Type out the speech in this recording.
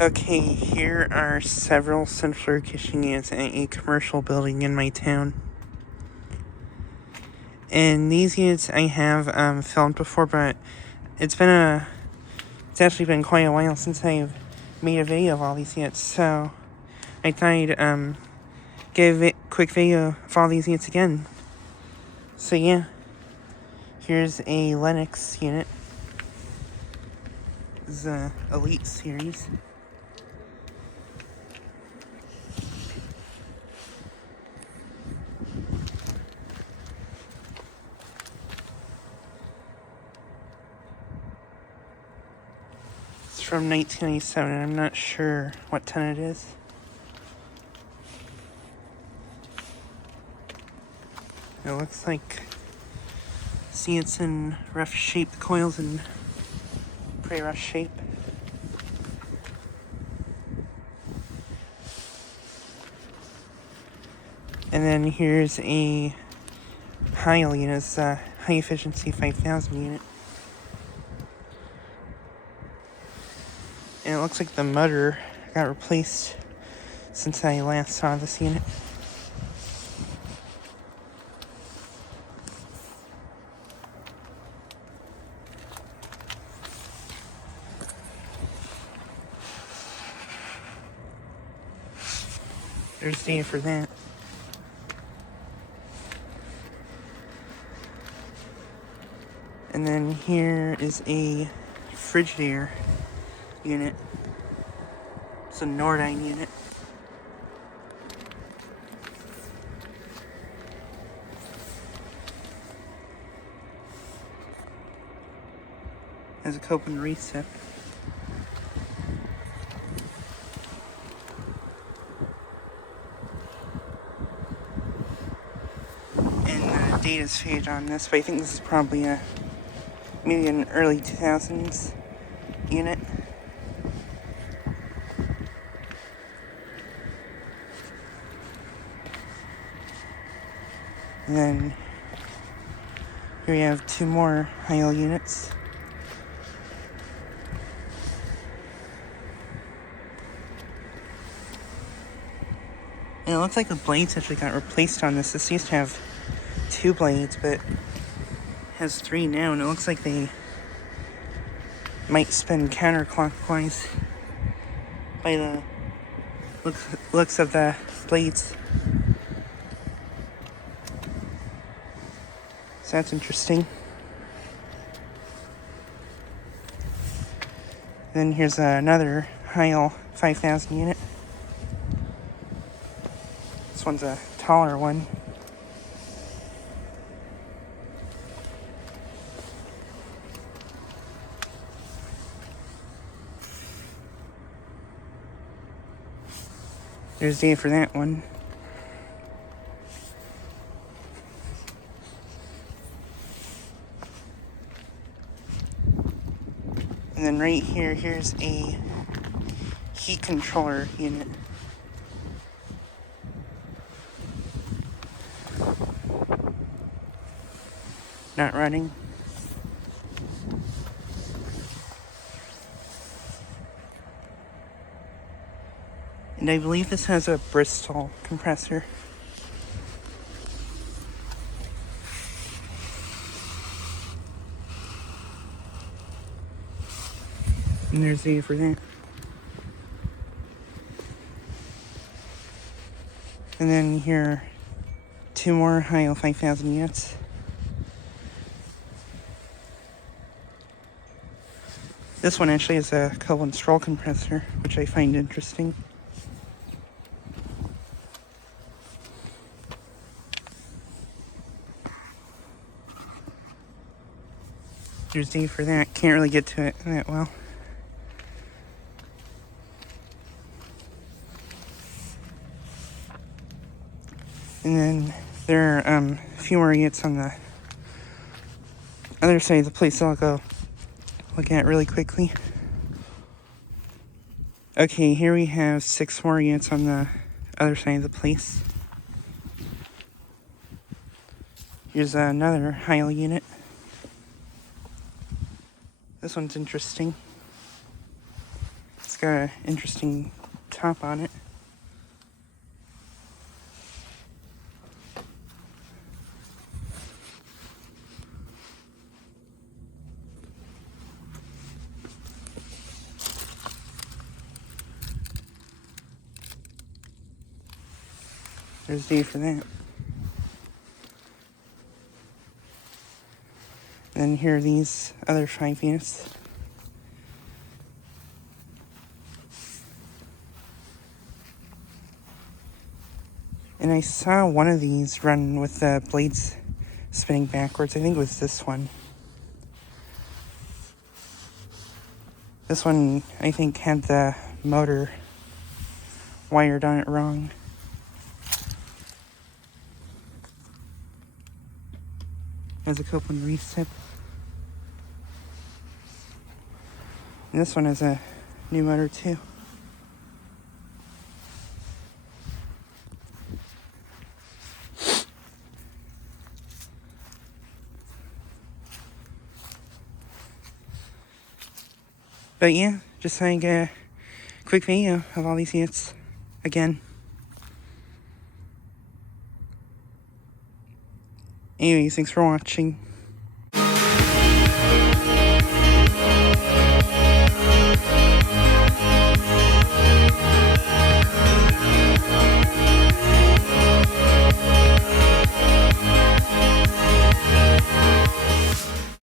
Okay, here are several central air conditioning units in a commercial building in my town. And these units I have filmed before, but it's actually been quite a while since I've made a video of all these units, so I thought I'd give a quick video of all these units again. So yeah, here's a Lennox unit. This is a Elite series. It's from 1997, and I'm not sure what ton it is. It looks like, see, it's in rough shape. The coil's in pretty rough shape. And then here's a Heil unit. It's a high efficiency 5000 unit. And it looks like the motor got replaced since I last saw this unit. There's data for that. And then here is a Frigidaire unit. It's a Nordine unit. Has a cope and recip. And the data's faded on this, but I think this is probably maybe an early 2000s unit. And then here we have two more Heil units. And it looks like the blades actually got replaced on this. This used to have 2 blades, but it has 3 now, and it looks like they might spin counterclockwise by the looks of the blades. So that's interesting. Then here's another Heil 5000 unit. This one's a taller one. There's data for that one. And then right here, here's a heat controller unit. Not running. And I believe this has a Bristol compressor. And there's data for that. And then here are 2 more Heil 5000 units. This one actually has a Cullen Stroll compressor, which I find interesting. There's data for that. Can't really get to it that well. And then there are a few more units on the other side of the place that I'll go look at really quickly. Okay, here we have 6 more units on the other side of the place. Here's another Heil unit. This one's interesting. It's got an interesting top on it. There's D for that. Then here are these other 5 units. And I saw one of these run with the blades spinning backwards. I think it was this one. This one, I think, had the motor wired on it wrong. Has a Copeland recip. And this one has a new motor too. But yeah, just like a quick video of all these units again. Anyways, thanks for watching.